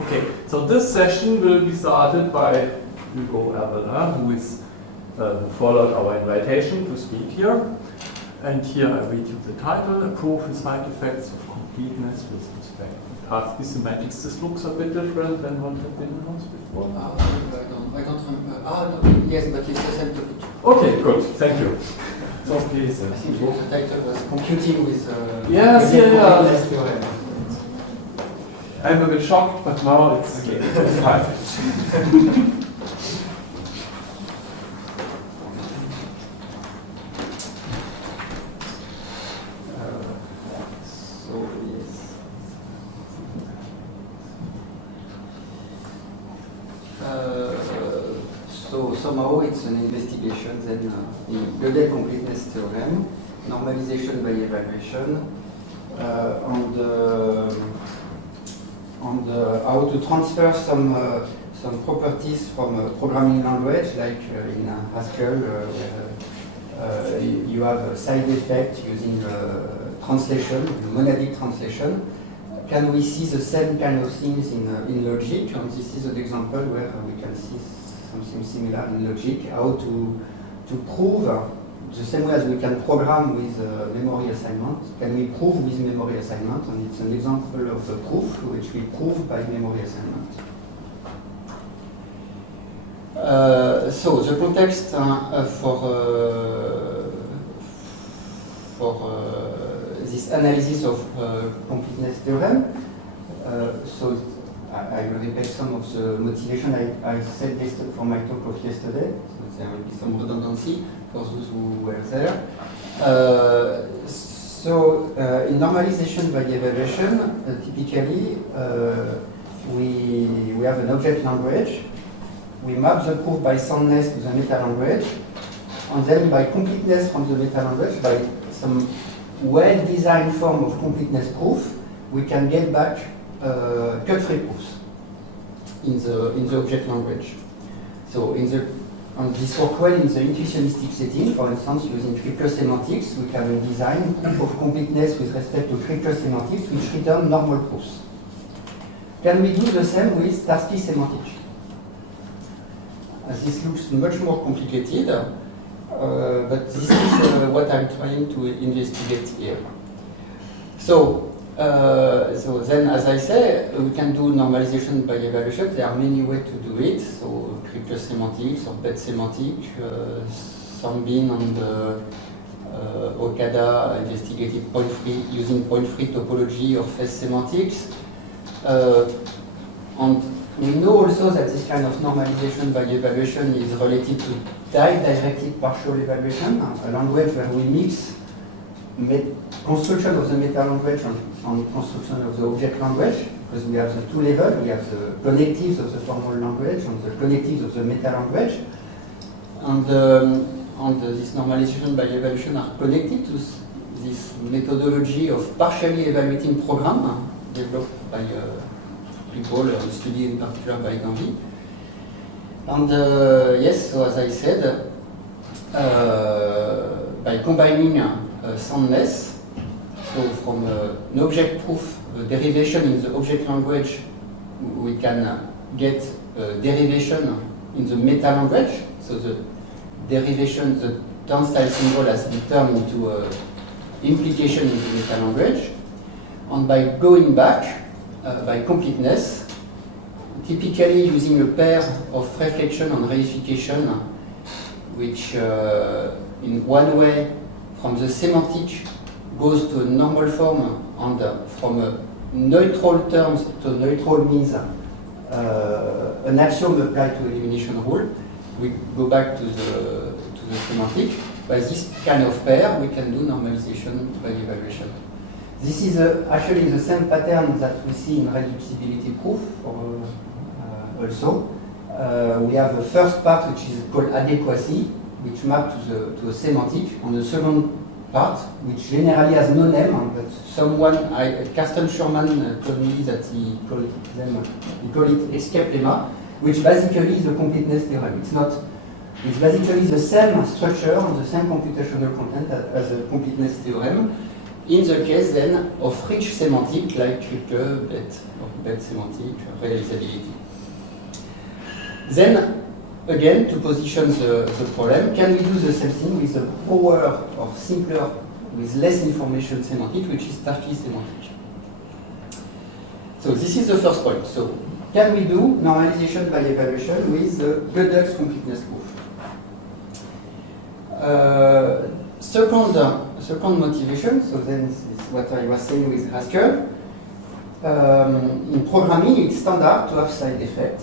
Okay, so this session will be started by Hugo Erbener, who followed our invitation to speak here. And here I read you the title, A Proof in Side Effects of Completeness with Respect to Tarski Semantics. This looks a bit different than what had been announced before. I don't remember. No, yes, but it's the same topic. Okay, good, thank you. So please. I think the title was Computing with yes, completeness theorem. I'm a bit shocked, but now it's okay. It's fine. So somehow it's an investigation then in Gödel completeness theorem, normalization by evaluation, on how to transfer some properties from a programming language, like in Haskell, where you have a side effect using translation, monadic translation. Can we see the same kind of things in logic? And this is an example where we can see something similar in logic, how to prove the same way as we can program with memory assignment. Can we prove with memory assignment? And it's an example of a proof which we prove by memory assignment. So the context for this analysis of completeness theorem. So I will repeat some of the motivation I said for my talk of yesterday. So there will be some redundancy for those who were there. In normalization by evaluation, typically we have an object language. We map the proof by soundness to the meta language, and then by completeness from the meta language, by some well-designed form of completeness proof, we can get back cut-free proofs in the object language. So and this works well in the intuitionistic setting. For instance, using cryptosemantics, we can design proof of completeness with respect to cryptosemantics, which return normal proofs. Can we do the same with Tarski semantics? This looks much more complicated. But this is what I'm trying to investigate here. So then, as I say, we can do normalization by evaluation. There are many ways to do it. So cryptosemantics or bed semantic. Sunbeam and Okada investigated using point-free topology or phase semantics. And we know also that this kind of normalization by evaluation is related to type-directed partial evaluation, a language where we mix construction of the meta language and construction of the object language, because we have the two levels. We have the connectives of the formal language and the connectives of the meta language. And this normalization by evaluation are connected to this methodology of partially evaluating program developed by people studied in particular by Ganvi. And yes, so as I said, by combining soundness, so from an object proof derivation in the object language, we can get derivation in the meta language. So the derivation, the turnstile symbol has been turned into implication in the meta language. And by going back, by completeness, typically using a pair of reflection and reification, which in one way from the semantic goes to a normal form, and from neutral terms to neutral means an axiom applied to elimination rule. We go back to the semantic. By this kind of pair, we can do normalization by evaluation. This is actually the same pattern that we see in reducibility proof also. We have the first part, which is called adequacy, which maps to a semantic, and the second part, which generally has no name, but someone, Carsten Schurman told me that he called it escape lemma, which basically is a completeness theorem. It's basically the same structure and the same computational content as a completeness theorem. in the case then of rich semantic like Kripke, bet semantic, realizability. Then, again, to position the problem, can we do the same thing with a power or simpler, with less information semantic, which is Tarski semantic? So this is the first point. So can we do normalization by evaluation with the Gödel's completeness proof? Second motivation, so then this is what I was saying with Haskell. In programming, it's standard to have side effect.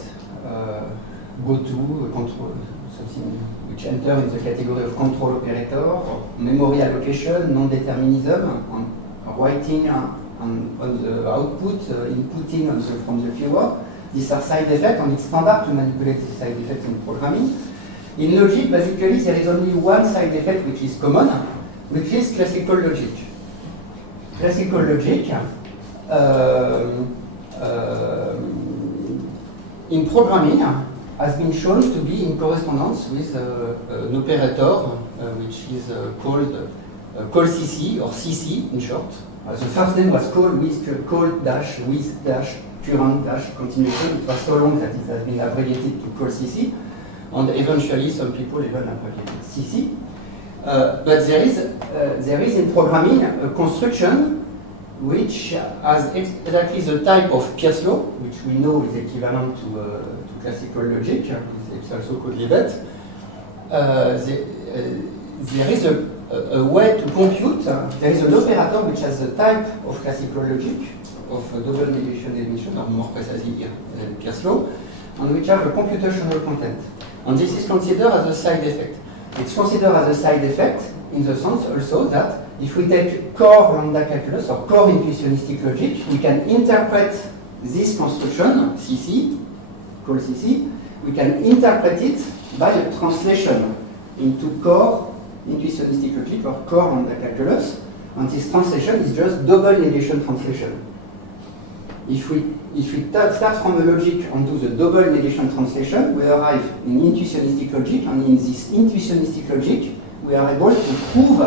Go-to, control, something which enter in the category of control operator, or memory allocation, non-determinism, on writing on the output, inputting from the keyword. These are side effects, and it's standard to manipulate the side effects in programming. In logic, basically, there is only one side effect which is common, which is classical logic. Classical logic, in programming, has been shown to be in correspondence with an operator which is called call-CC, or CC in short. The first name was call dash with dash current dash continuation. It was so long that it has been abbreviated to call-CC, and eventually some people even abbreviated CC. But there is in programming a construction which has exactly the type of Pierce law, which we know is equivalent to classical logic. It's also called Libet. There is a way to compute. There is an operator which has the type of classical logic, of double negation definition, or more precisely here, Pierce law, and which have a computational content. And this is considered as a side effect. It's considered as a side effect in the sense also that if we take core lambda calculus or core intuitionistic logic, we can interpret this construction, CC, called CC, we can interpret it by a translation into core intuitionistic logic or core lambda calculus, and this translation is just double negation translation. If we start from a logic and do the double negation translation, we arrive in intuitionistic logic, and in this intuitionistic logic, we are able to prove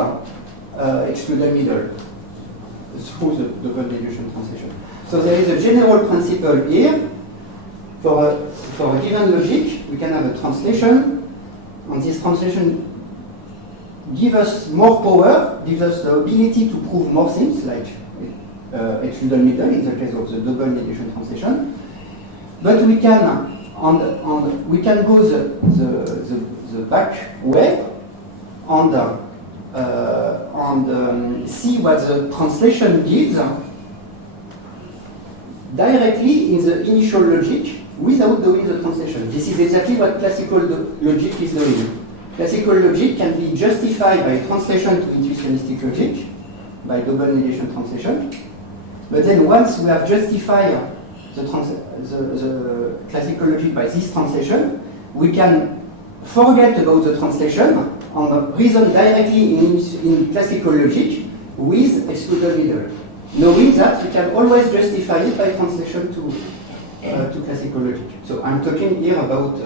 excluded middle through the double negation translation. So there is a general principle here. For a given logic, we can have a translation, and this translation gives us more power, gives us the ability to prove more things, like excluded middle in the case of the double negation translation. But we can, we can go the back way and see what the translation gives directly in the initial logic without doing the translation. This is exactly what classical logic is doing. Classical logic can be justified by translation to intuitionistic logic, by double negation translation. But then once we have justified the classical logic by this translation, we can forget about the translation and reason directly in classical logic with excluded middle, knowing that we can always justify it by translation to classical logic. So I'm talking here about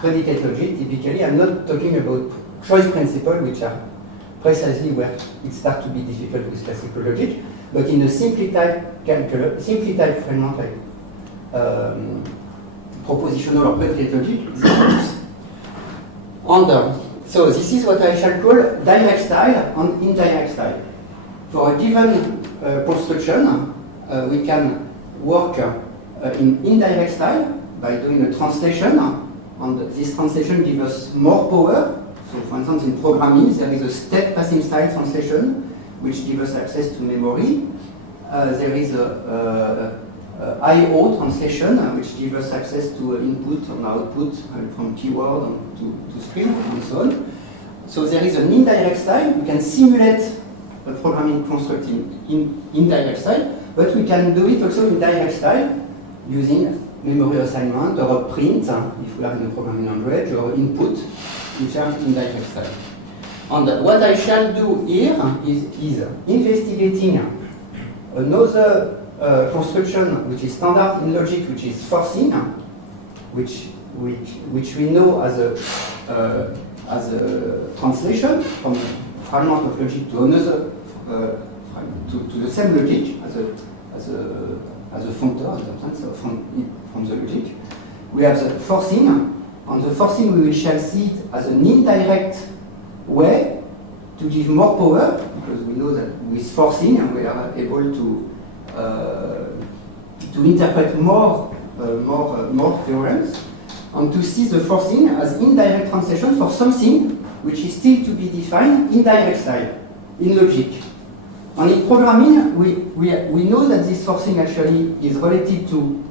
predicate logic. Typically, I'm not talking about choice principle, which are precisely where it starts to be difficult with classical logic. But in a simplified framework like propositional or predicate logic, this works. And so this is what I shall call direct style and indirect style. For a given construction, we can work in indirect style by doing a translation, and this translation gives us more power. So for instance, in programming, there is a step passing style translation, which gives us access to memory. There is a I/O translation, which gives us access to input and output from keyword to string and so on. So there is an indirect style. We can simulate a programming construct in indirect style, but we can do it also in direct style using memory assignment or a print, if we are in a programming language, or input, which are in direct style. And what I shall do here is investigating another construction which is standard in logic, which is forcing, which we know as a translation from fragment of logic to another prime, to the same logic as a functor, in some sense, from the logic. We have the forcing. On the forcing, we shall see it as an indirect way to give more power, because we know that with forcing we are able to interpret more theorems, and to see the forcing as indirect translation for something which is still to be defined in direct style, in logic. And in programming, we know that this forcing actually is related to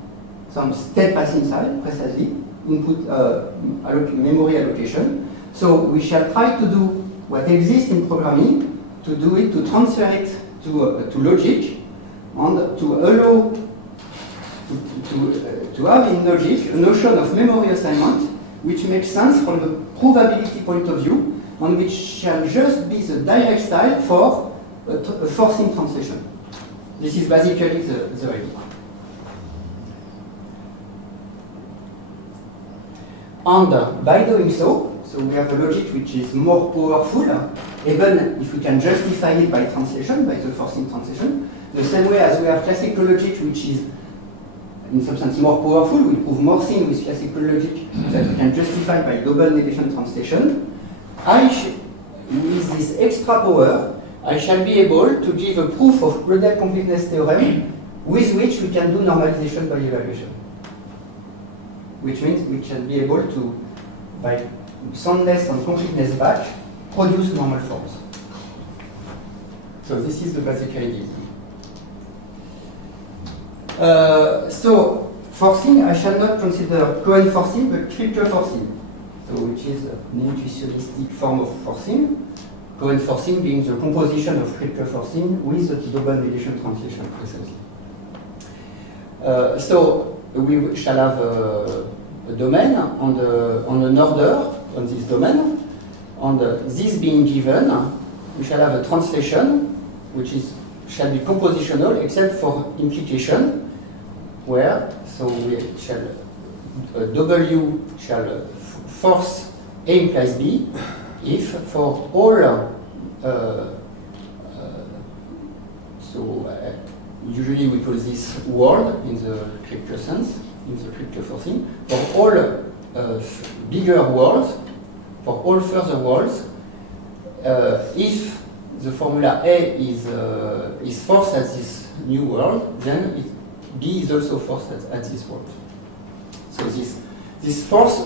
some state passing style, precisely, input memory allocation. So we shall try to do what exists in programming, to transfer it to logic, and to allow to have in logic a notion of memory assignment which makes sense from the provability point of view, and which shall just be the direct style for a forcing translation. This is basically the idea. And by doing so we have a logic which is more powerful, even if we can justify it by translation, by the forcing translation. The same way as we have classical logic, which is in some sense more powerful. We prove more things with classical logic that we can justify by double negation translation. With this extra power, I shall be able to give a proof of Gödel completeness theorem with which we can do normalization by evaluation. Which means we shall be able to, by soundness and completeness batch, produce normal forms. So this is the basic idea. So forcing, I shall not consider Cohen forcing, but Kriepke forcing, so which is an intuitionistic form of forcing. Cohen forcing being the composition of Kriepke forcing with the double negation translation precisely. So we shall have a domain on an order on this domain, and this being given, we shall have a translation which shall be compositional except for implication, where so we shall W shall force A implies B if for all usually we call this world in the Kriepke sense, in the Kriepke forcing, for all bigger worlds, for all further worlds, if the formula A is forced at this new world, then B is also forced at this world. So this force,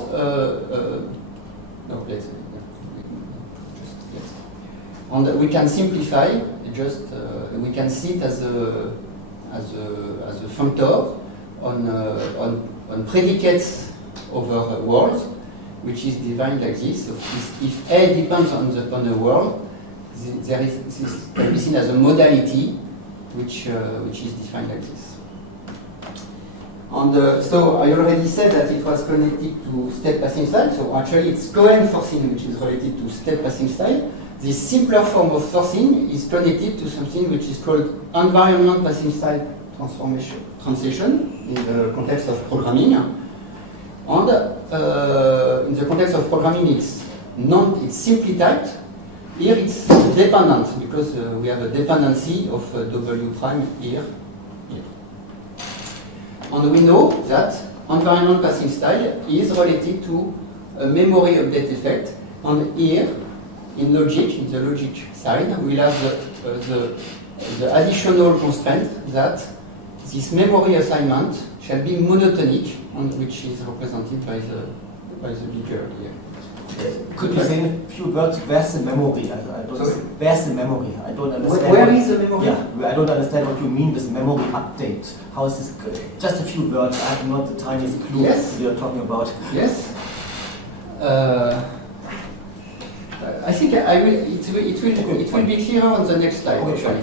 and we can simplify. We can see it as a functor on predicates over worlds, which is defined like this. So if A depends on the world, this can be seen as a modality which is defined like this. And so I already said that it was connected to state passing style. So actually it's Cohen forcing which is related to state passing style. This simpler form of forcing is connected to something which is called environment passing style translation in the context of programming. And in the context of programming, it's simply typed. Here it's dependent because we have a dependency of W prime here. And we know that environment passing style is related to a memory update effect. And here, in logic, in the logic side, we'll have the additional constraint that this memory assignment shall be monotonic, and which is represented by the bigger here. Could you say a few words? Where's the memory? Where's the memory? I don't understand. Where is the memory? Yeah, I don't understand what you mean with memory update. How is this? Just a few words. I have not the tiniest clue Yes. what you're talking about. Yes. I think it will be clearer on the next slide. Okay, sure.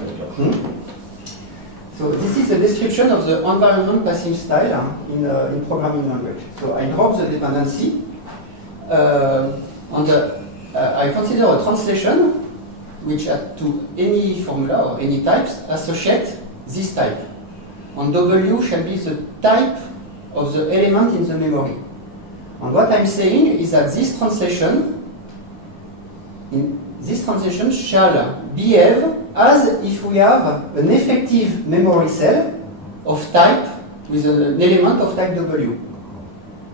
So this is a description of the environment passing style in programming language. So I drop the dependency. I consider a translation which to any formula or any types associate this type. And W shall be the type of the element in the memory. And what I'm saying is that this translation shall behave as if we have an effective memory cell of type with an element of type W.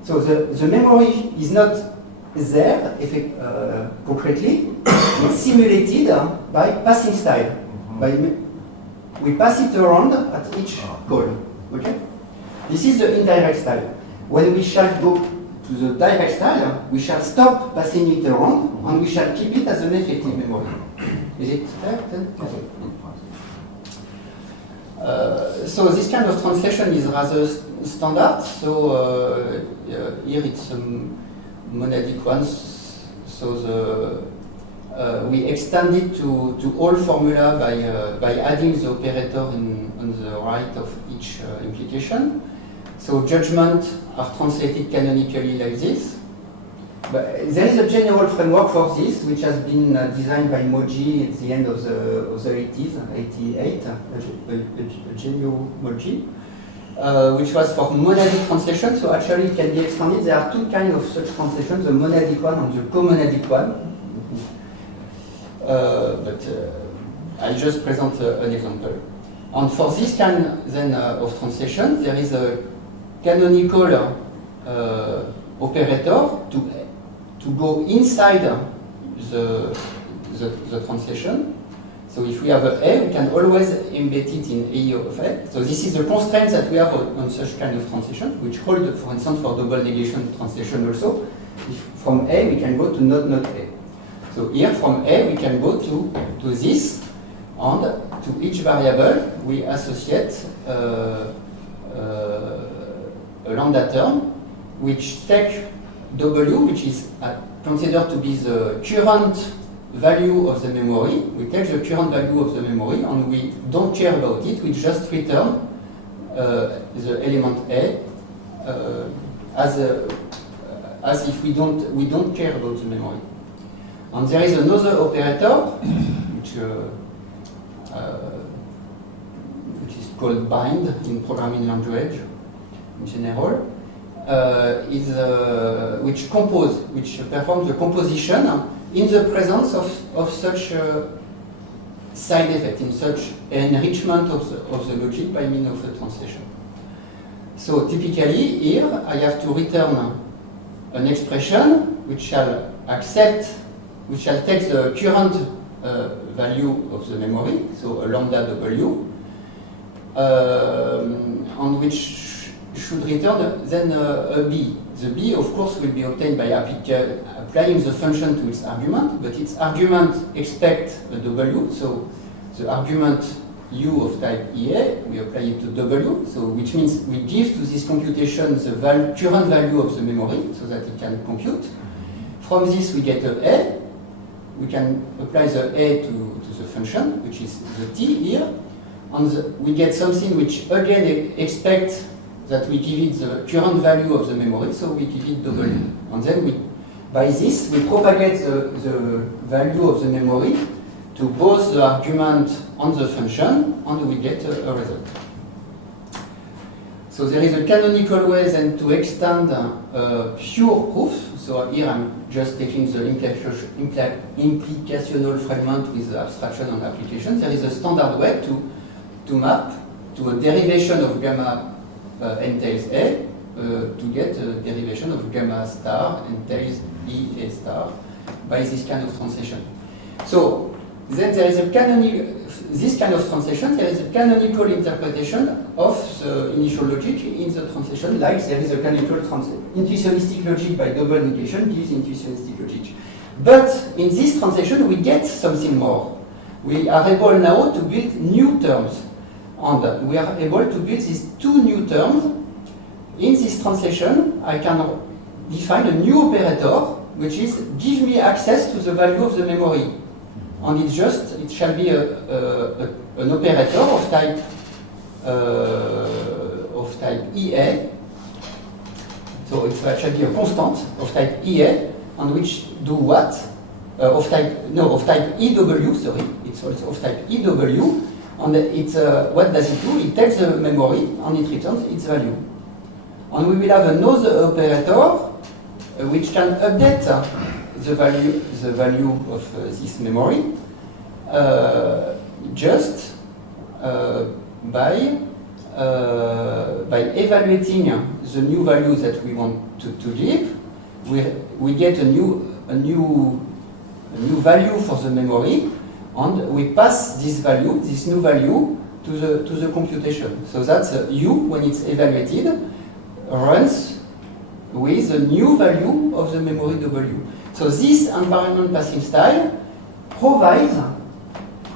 So the memory is not there concretely, it's simulated by passing style. We pass it around at each call. Okay? This is the indirect style. When we shall go to the direct style, we shall stop passing it around and we shall keep it as an effective memory. Is it fair? Okay. So this kind of translation is rather standard. So here it's a monadic one. So we extend it to all formula by adding the operator on the right of each implication. So judgments are translated canonically like this. But there is a general framework for this, which has been designed by Moji at the end of the 80s, 88, Genio Moji, which was for monadic translation. So actually it can be expanded. There are two kinds of such translations, the monadic one and the comonadic one. I just present an example. And for this kind then of translation, there is a canonical operator to go inside the translation. So if we have a, we can always embed it in A of A. So this is the constraint that we have on such kind of translation, which hold, for instance, for double negation translation also. If from A, we can go to not A. So here from A, we can go to this, and to each variable, we associate a lambda term, which take W, which is considered to be the current value of the memory. We take the current value of the memory, and we don't care about it. We just return the element A as if we don't care about the memory. And there is another operator, which is called bind in programming language in general, which performs the composition in the presence of such side effect, in such enrichment of the logic by means of a translation. So typically here I have to return an expression which shall take the current value of the memory, so a lambda W, and which should return then a B. The B, of course, will be obtained by applying the function to its argument, but its argument expects a W, so the argument U of type EA, we apply it to W, so which means we give to this computation the current value of the memory, so that it can compute. From this we get A. We can apply the A to the function, which is the T here, and we get something which again expects that we give it the current value of the memory, so we give it W. And then by this, we propagate the value of the memory to both the argument and the function, and we get a result. So there is a canonical way then to extend pure proof. So here I'm just taking the implicational fragment with the abstraction and application. There is a standard way to map to a derivation of gamma entails A to get a derivation of gamma star entails E A star by this kind of translation. So then there is this kind of translation, there is a canonical interpretation of the initial logic in the translation, like there is a canonical intuitionistic logic by double negation gives intuitionistic logic. But in this translation we get something more. We are able now to build new terms. And we are able to build these two new terms. In this translation, I can define a new operator, which is give me access to the value of the memory. And it shall be an operator of type EA. So it shall be a constant of type EA, and which do what? Of type EW. Sorry, it's also of type EW. And what does it do? It takes the memory and it returns its value. And we will have another operator which can update the value of this memory just by evaluating the new value that we want to give, we get a new value for the memory, and we pass this new value to the computation. So that's U, when it's evaluated, runs with the new value of the memory W. So this environment passing style provides,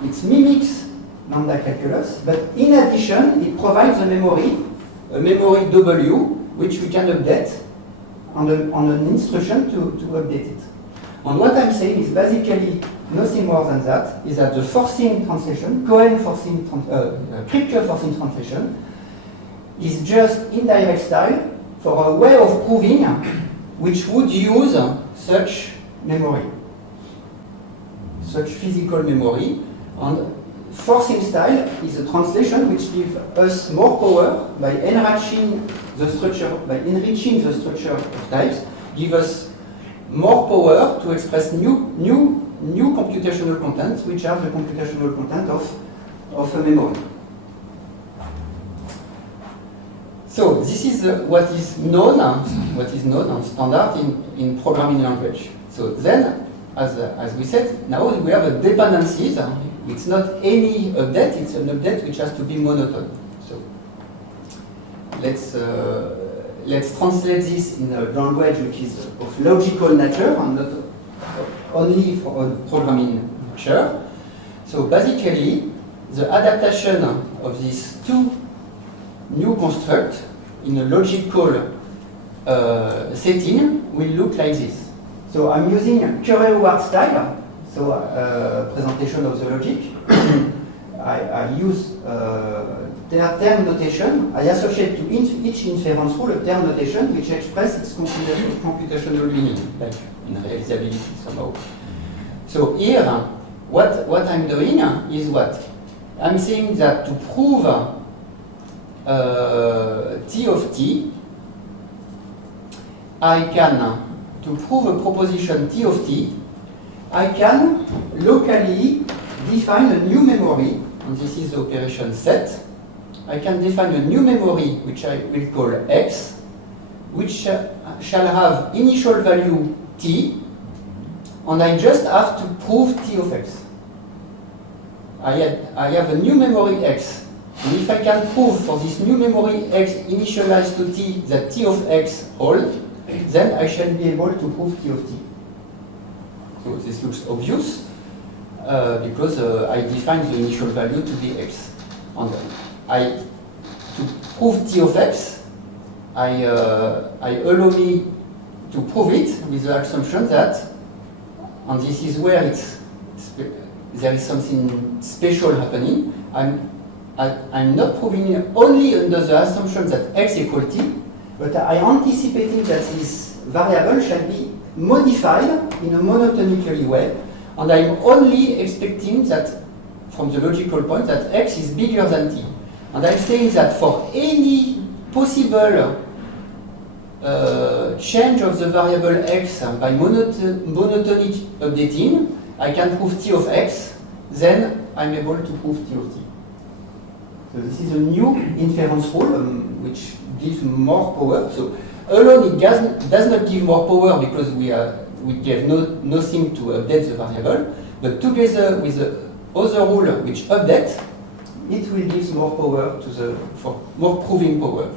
it mimics lambda calculus, but in addition, it provides a memory W, which we can update on an instruction to update it. And what I'm saying is basically nothing more than that, is that the forcing translation, Cohen forcing, Kripke forcing translation, is just indirect style for a way of proving which would use such memory, such physical memory. And forcing style is a translation which gives us more power by enriching the structure of types, give us more power to express new computational contents, which are the computational content of a memory. So this is what is known and standard in programming language. So then, as we said, now we have a dependencies. It's not any update; it's an update which has to be monotone. So let's translate this in a language which is of logical nature and not only for a programming nature. So basically, the adaptation of these two new constructs in a logical setting will look like this. So I'm using Curie-Howard style, so presentation of the logic. I use term notation. I associate to each inference rule a term notation which expresses its computational meaning, like in realizability somehow. So here, what I'm doing is what? I'm saying that to prove T of T, I can, to prove a proposition T of T, I can locally define a new memory, and this is the operation set. I can define a new memory, which I will call X, which shall have initial value T, and I just have to prove T of X. I have a new memory X, and if I can prove for this new memory X initialized to T that T of X holds, then I shall be able to prove T of T. So this looks obvious because I define the initial value to be X. And to prove T of X, I allow me to prove it with the assumption that, and this is where there is something special happening. I'm not proving it only under the assumption that X equals T, but I anticipating that this variable shall be modified in a monotonically way, and I'm only expecting that, from the logical point, that X is bigger than T. And I'm saying that for any possible change of the variable X by monotonic updating, I can prove T of X, then I'm able to prove T of T. So this is a new inference rule which gives more power. So alone it does not give more power because we gave nothing to update the variable, but together with the other rule which updates, it will give more power for more proving power.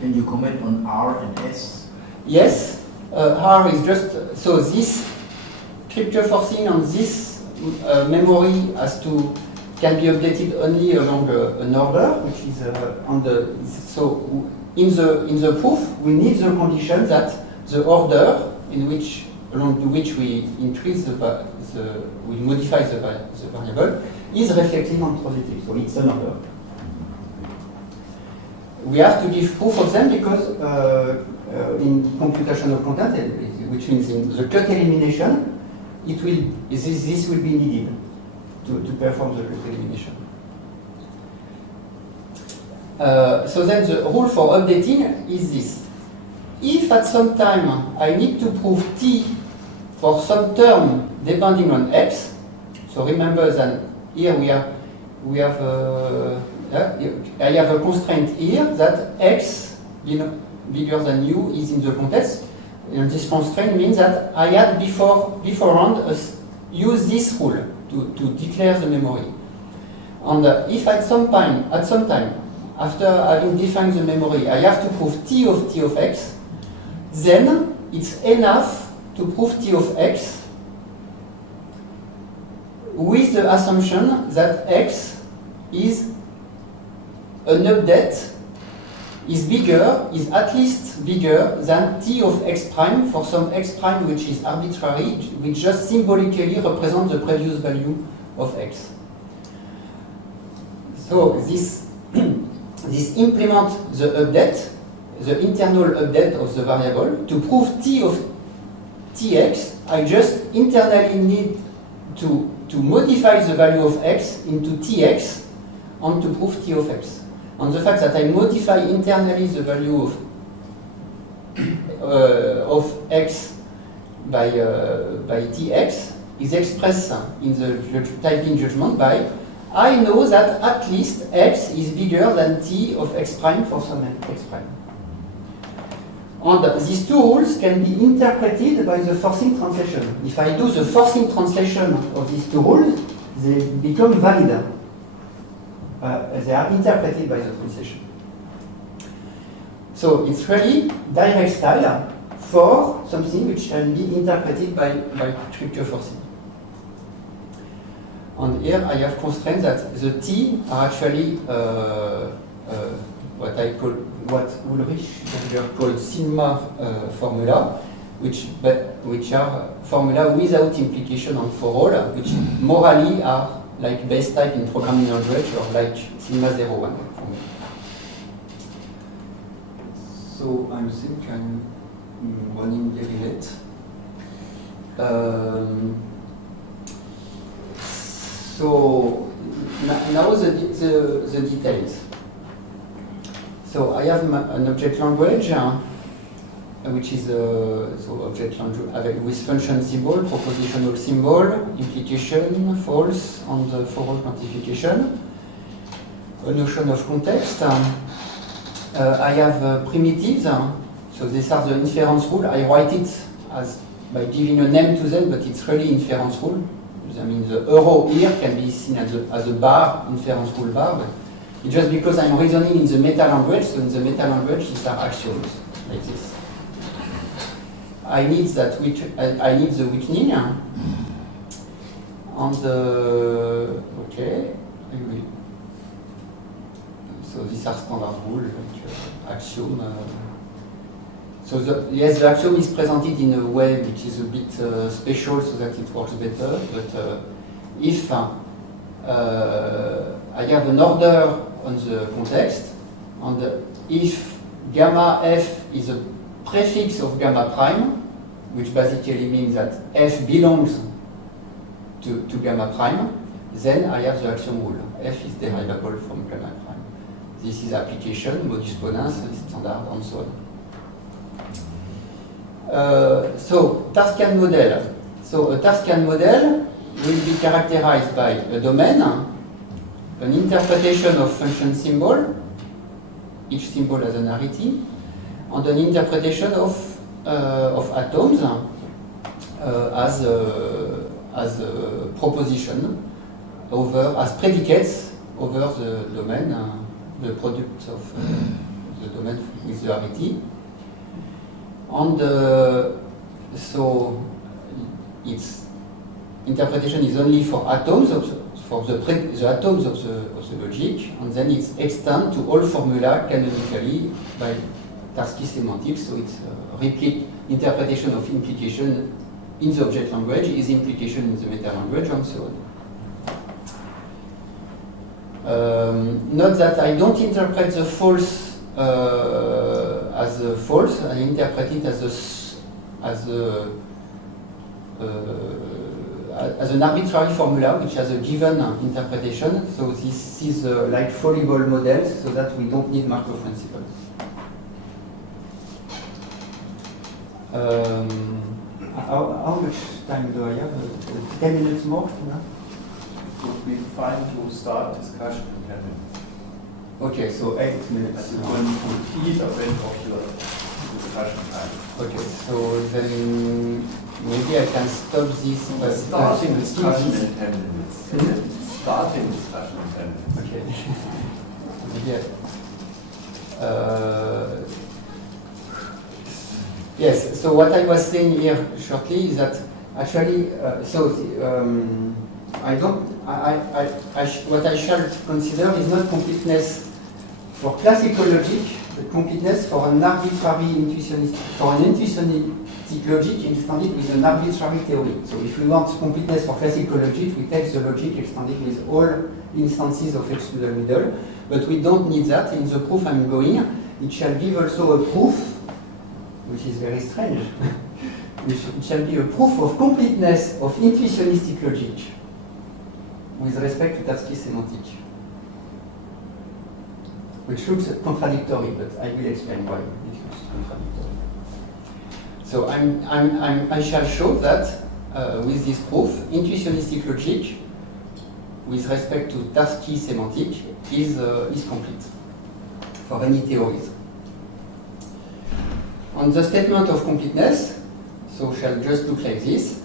Can you comment on R and S? Yes, R is just, so this Kripke forcing on this memory can be updated only along an order, which is on the, so in the proof we need the condition that the order along which we increase we modify the variable is reflective and positive, so it's an order. We have to give proof of them because in computational content, which means in the cut elimination, this will be needed to perform the cut elimination. So then the rule for updating is this. If at some time I need to prove T for some term depending on X, so remember that here we have I have a constraint here that x bigger than u is in the context, and this constraint means that I had beforehand use this rule to declare the memory. And if at some time after having defined the memory I have to prove t of x, then it's enough to prove t of x with the assumption that x is an update is at least bigger than t of x prime for some x prime which is arbitrary, which just symbolically represents the previous value of x. So this implements the update, the internal update of the variable. To prove t of tx, I just internally need to modify the value of x into tx and to prove t of x. And the fact that I modify internally the value of x by tx is expressed in the typing judgment by I know that at least x is bigger than t of x prime for some x prime. And these two rules can be interpreted by the forcing translation. If I do the forcing translation of these two rules, they become valid. They are interpreted by the translation. So it's really direct style for something which can be interpreted by scripture forcing. And here I have constraints that the t are actually what Ulrich called sigma formula, which are formula without implication on for all, which morally are like base type in programming language or like sigma 01 formula. So I think I'm running very late. So now the details. So I have an object language which is so object language with function symbol, propositional symbol, implication, false, and for all quantification. A notion of context. I have primitives. So these are the inference rule. I write it as by giving a name to them, but it's really inference rule. I mean, the arrow here can be seen as a bar, inference rule bar, but it's just because I'm reasoning in the meta language. So in the meta language, these are axioms like this. I need the weakening, and okay, I will. So these are standard rules like axiom. So the axiom is presented in a way which is a bit special so that it works better. But if I have an order on the context, and if gamma f is a prefix of gamma prime, which basically means that f belongs to gamma prime, then I have the axiom rule. F is derivable from gamma prime. This is application, modus ponens, standard, and so on. So Tarskian model. So a Tarskian model will be characterized by a domain, an interpretation of function symbol, each symbol has an arity, and an interpretation of atoms as a proposition as predicates over the domain, the product of the domain with the arity. And so its interpretation is only for atoms, for the atoms of the logic, and then it's extended to all formula canonically by Tarski semantics. So it's replic interpretation of implication in the object language is implication in the meta language, and so on. Note that I don't interpret the false as a false. I interpret it as an arbitrary formula which has a given interpretation. So this is like fallible models, so that we don't need Markov principles. How much time do I have? 10 minutes more? No? would be fine to start discussion in 10 minutes. Okay, so 8 minutes. As you can repeat a bit of your discussion time. Okay, so then maybe I can stop this. Starting discussion in 10 minutes. Starting discussion in 10 minutes. Okay. Maybe yes, so what I was saying here shortly is that actually, what I shall consider is not completeness for classical logic, but completeness for an arbitrary intuitionistic logic extended with an arbitrary theory. So if we want completeness for classical logic, we take the logic extended with all instances of X to the middle, but we don't need that. In the proof I'm going, it shall give also a proof, which is very strange, it shall be a proof of completeness of intuitionistic logic with respect to Tarski semantic, which looks contradictory, but I will explain why it looks contradictory. So I shall show that with this proof, intuitionistic logic with respect to Tarski semantic is complete for any theories. On the statement of completeness, so shall just look like this.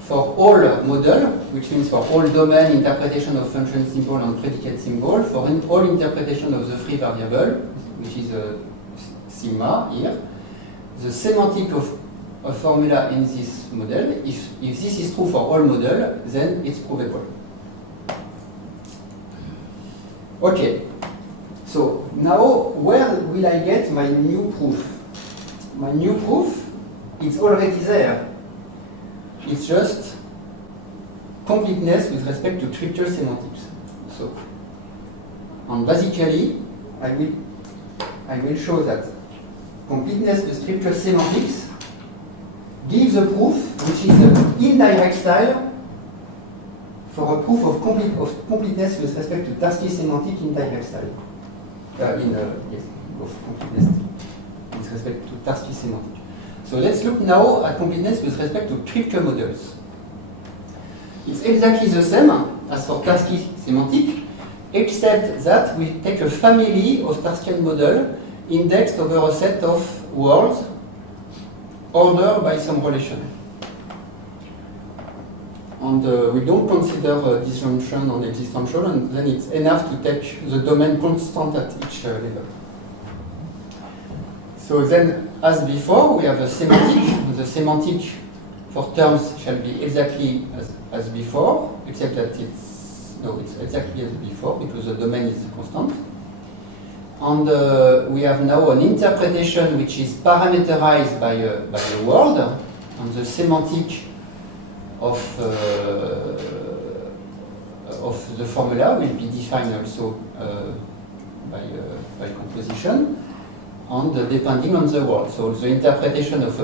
For all model, which means for all domain interpretation of function symbol and predicate symbol, for all interpretation of the free variable, which is a sigma here, the semantic of a formula in this model, if this is true for all model, then it's provable. Okay, so now where will I get my new proof? My new proof, it's already there. It's just completeness with respect to scripture semantics. So, and basically, I will show that completeness with scripture semantics gives a proof which is an indirect style for a proof of completeness with respect to Tarski semantic indirect style. Yes, of completeness with respect to Tarski semantic. So let's look now at completeness with respect to scripture models. It's exactly the same as for Tarski semantic, except that we take a family of Tarskian model indexed over a set of words ordered by some relation. And we don't consider disjunction and existential, and then it's enough to take the domain constant at each level. So then, as before, we have a semantic. The semantic for terms shall be exactly as before, except that it's exactly as before because the domain is constant. And we have now an interpretation which is parameterized by a word, and the semantic of the formula will be defined also by composition, and depending on the word. So the interpretation of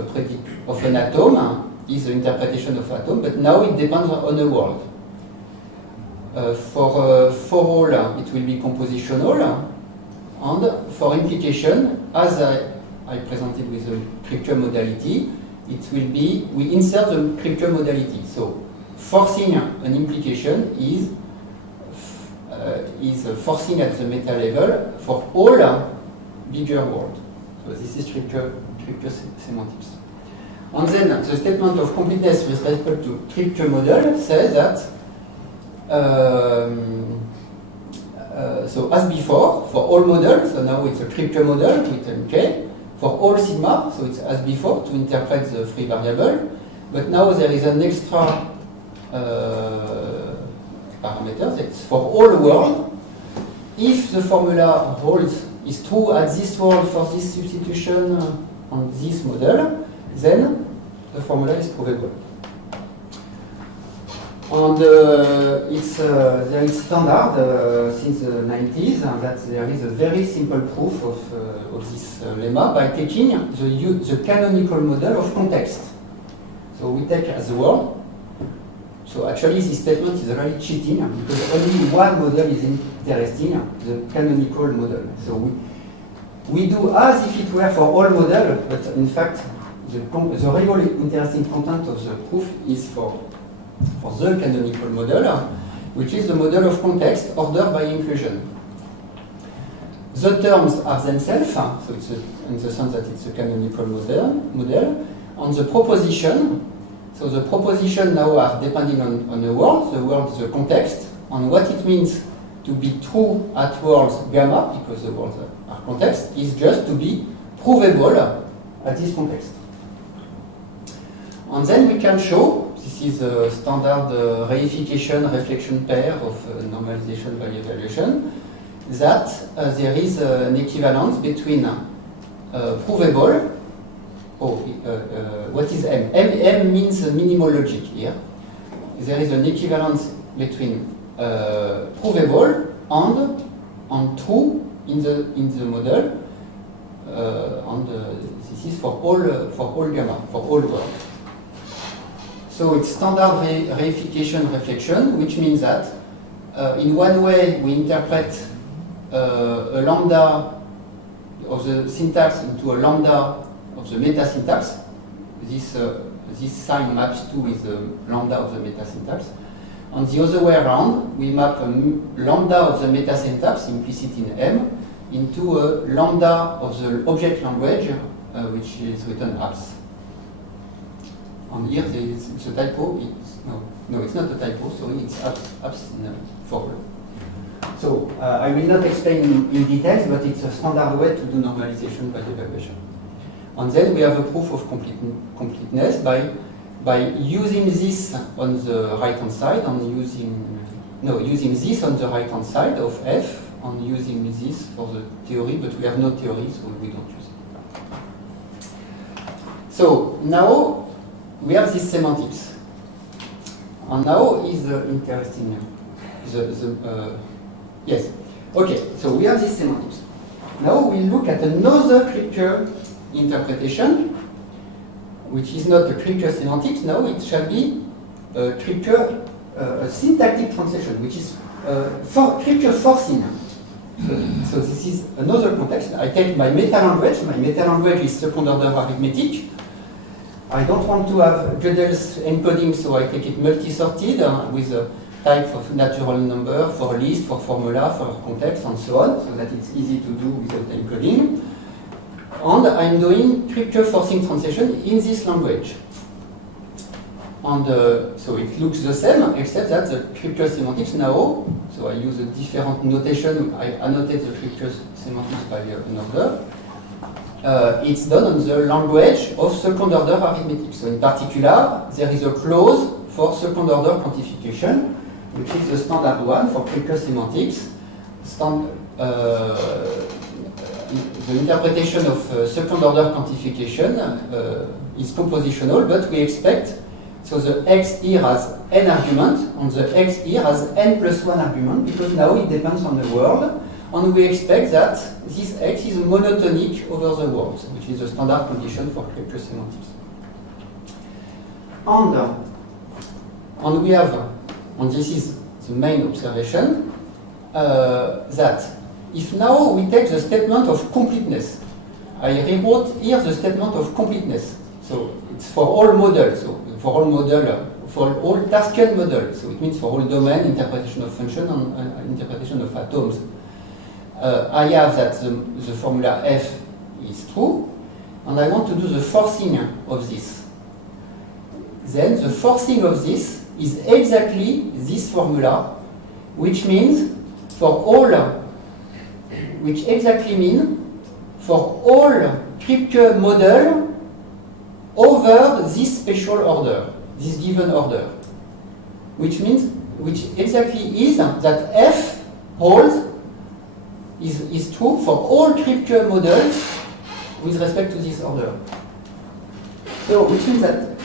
an atom is the interpretation of atom, but now it depends on a word. For all, it will be compositional, and for implication, as I presented with the scripture modality, it will be, we insert the scripture modality. So forcing an implication is forcing at the meta level for all bigger words. So this is scripture semantics. And then the statement of completeness with respect to scripture model says that so as before, for all models, so now it's a scripture model with an K. For all sigma, so it's as before to interpret the free variable, but now there is an extra parameter that's for all world. If the formula holds is true at this world for this substitution on this model, then the formula is provable. And it's there is standard since the 90s that there is a very simple proof of this lemma by taking the canonical model of context. So we take as a word. So actually this statement is really cheating because only one model is interesting, the canonical model. So we do as if it were for all models, but in fact the real interesting content of the proof is for the canonical model. which is the model of context ordered by inclusion. The terms are themselves, so it's in the sense that it's a canonical model. On the proposition, so the proposition now are depending on the word is the context, on what it means to be true at words gamma, because the words are context, is just to be provable at this context. And then we can show, this is a standard reification reflection pair of normalization by evaluation, that there is an equivalence between provable, what is M? M means minimal logic here. There is an equivalence between provable and true in the model, and this is for all gamma, for all words. So it's standard reification reflection, which means that in one way we interpret a lambda of the syntax into a lambda of the meta syntax. This sign maps to with the lambda of the meta syntax. On the other way around, we map a lambda of the meta syntax implicit in M into a lambda of the object language, which is written apps. And here it's a typo. It's not a typo. Sorry, it's apps in for. So I will not explain in details, but it's a standard way to do normalization by evaluation. And then we have a proof of completeness by using this on the right-hand side and using this on the right-hand side of F and using this for the theory, but we have no theory, so we don't use it. So now we have this semantics. And now is interesting. Yes. Okay, so we have this semantics. Now we look at another Kripke interpretation, which is not a Kripke semantics. Now it shall be a Kripke a syntactic translation, which is Kripke forcing. So this is another context. I take my meta-language. My meta-language is second-order arithmetic. I don't want to have Gödel's encoding, so I take it multi-sorted with a type of natural number for list, for formula, for context, and so on, so that it's easy to do without encoding. And I'm doing Kripke forcing translation in this language. And so it looks the same, except that the Kripke semantics now, so I use a different notation, I annotate the Kripke semantics by an order. It's done on the language of second-order arithmetic. So in particular, there is a clause for second-order quantification, which is the standard one for Kripke semantics. The interpretation of second-order quantification is compositional, but we expect, so the x here has n argument, and the x here has n plus 1 argument, because now it depends on the word, and we expect that this x is monotonic over the words, which is the standard condition for Kripke semantics. And we have, and this is the main observation, that if now we take the statement of completeness, I rewrote here the statement of completeness. So it's for all models, so for all model, for all Tarskian models. So it means for all domain, interpretation of function, and interpretation of atoms. I have that the formula F is true, and I want to do the forcing of this. Then the forcing of this is exactly this formula, which means for all, which exactly means for all Kripke model over this special order, this given order, which means, which exactly is that F holds is true for all Kripke models with respect to this order. So, which means that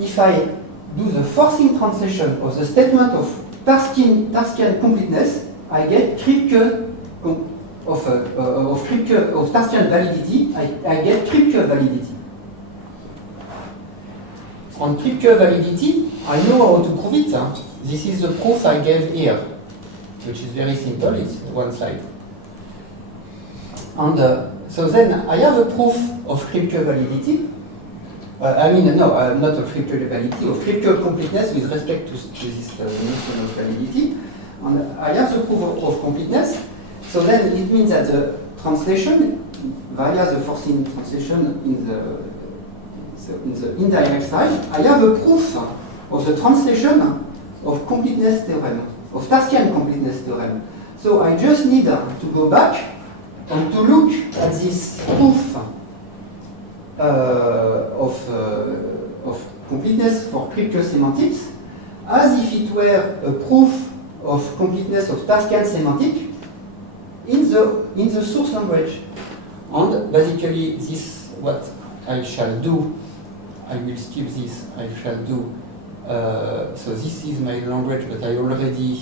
if I do the forcing translation of the statement of Tarskian completeness, I get Kripke of Tarskian validity. I get Kripke validity. On Kripke validity, I know how to prove it. This is the proof I gave here, which is very simple. It's one slide. And so then I have a proof of Kripke validity, I mean, no, I'm not of scriptural validity, of scriptural completeness with respect to this notion of validity. And I have the proof of completeness. So then it means that the translation, via the forcing translation in the indirect style, I have a proof of the translation of completeness theorem, of Tarskian completeness theorem. So I just need to go back and to look at this proof of completeness for cryptosemantics as if it were a proof of completeness of Tarskian semantic in the source language. And basically this what I shall do. I will skip this. I shall do. So this is my language, but I already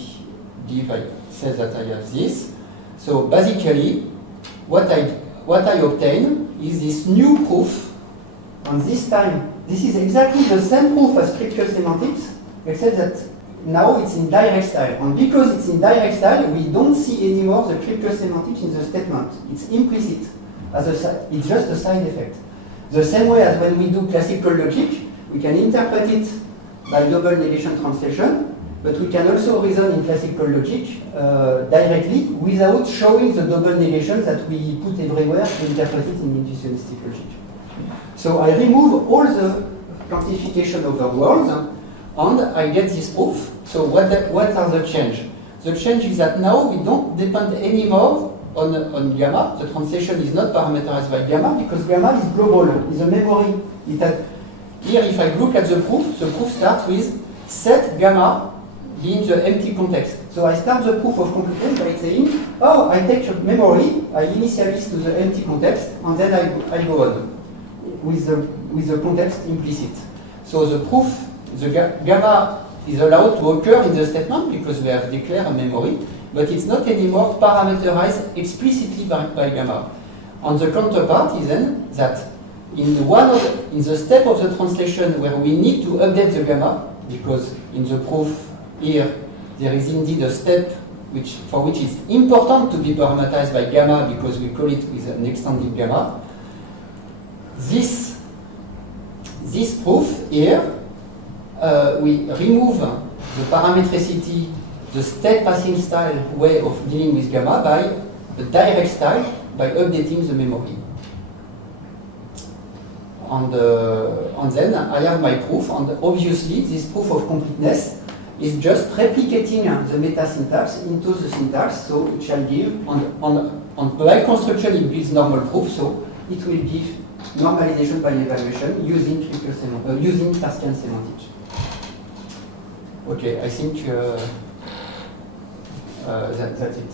said that I have this. So basically, what I obtain is this new proof. And this time, this is exactly the same proof as scriptural semantics, except that now it's in direct style. And because it's in direct style, we don't see anymore the scriptural semantics in the statement. It's implicit. It's just a side effect. The same way as when we do classical logic, we can interpret it by double negation translation, but we can also reason in classical logic directly without showing the double negation that we put everywhere to interpret it in intuitionistic logic. So I remove all the quantification over words and I get this proof. So what are the changes? The change is that now we don't depend anymore on gamma. The translation is not parameterized by gamma because gamma is global, is a memory. Here, if I look at the proof starts with set gamma being the empty context. So I start the proof of completeness by saying, oh, I take a memory, I initialize to the empty context, and then I go on with the context implicit. So the proof, the gamma is allowed to occur in the statement because we have declared a memory, but it's not anymore parameterized explicitly by gamma. And the counterpart is then that in the step of the translation where we need to update the gamma, because in the proof here there is indeed a step for which it's important to be parameterized by gamma because we call it with an extended gamma. This proof here, we remove the parametricity, the state passing style way of dealing with gamma by the direct style by updating the memory. And then I have my proof, and obviously this proof of completeness is just replicating the meta syntax into the syntax, so it shall give, and by construction it gives normal proof, so it will give normalization by evaluation using Tarskian semantics. Okay, I think that's it.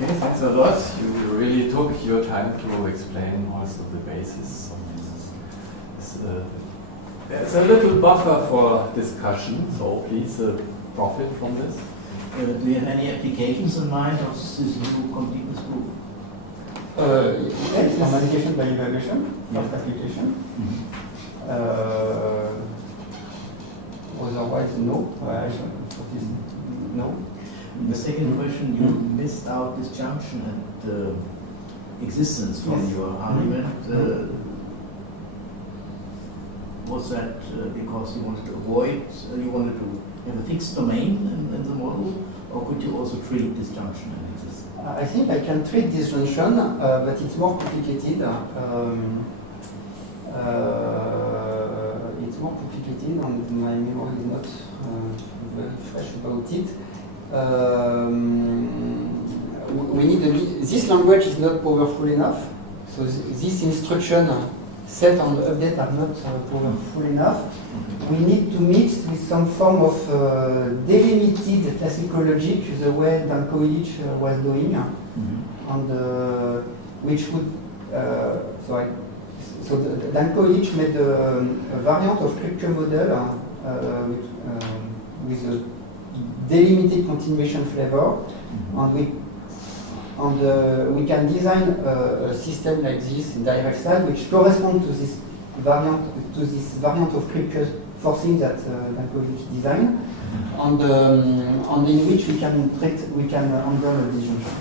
Okay, thanks a lot. You really took your time to explain also the basis of this. There's a little buffer for discussion, so please profit from this. Do you have any applications in mind of this new completeness proof? Yes, normalization by evaluation, first application. Otherwise, no. No. The second question, you missed out disjunction and existence from your argument. Was that because you wanted to avoid, you wanted to have a fixed domain in the model, or could you also treat disjunction and existence? I think I can treat disjunction, but it's more complicated. It's more complicated, and my memory is not very fresh about it. We need this language is not powerful enough, so this instruction set and update are not powerful enough. We need to mix with some form of delimited classical logic, the way Danko Illich was doing, and which would so Danko Illich made a variant of scripture model with a delimited continuation flavor, and we can design a system like this in direct style, which corresponds to this variant of scripture forcing that Danko Illich designed, and in which we can handle a disjunction.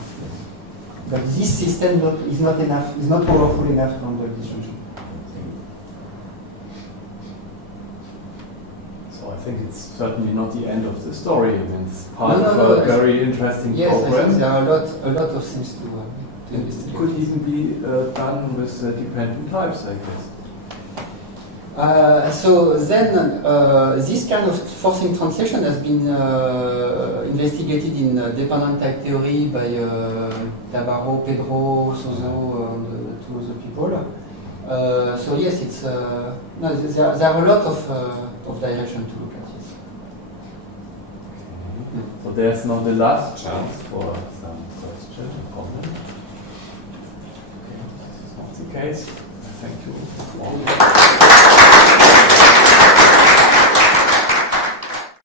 But this system is not enough, is not powerful enough to handle disjunction. So I think it's certainly not the end of the story. I mean, it's part No, of no, a very interesting Yes, I program. think there are a lot of things to It investigate. could even be done with dependent types, I guess. So then, this kind of forcing translation has been investigated in dependent type theory by Tabarro, Pedro, Sozo, and two other people. So yes, it's no, there are a lot of direction to look at this. So there's now the last chance for some question or comment. Okay, this is not the case. Thank you.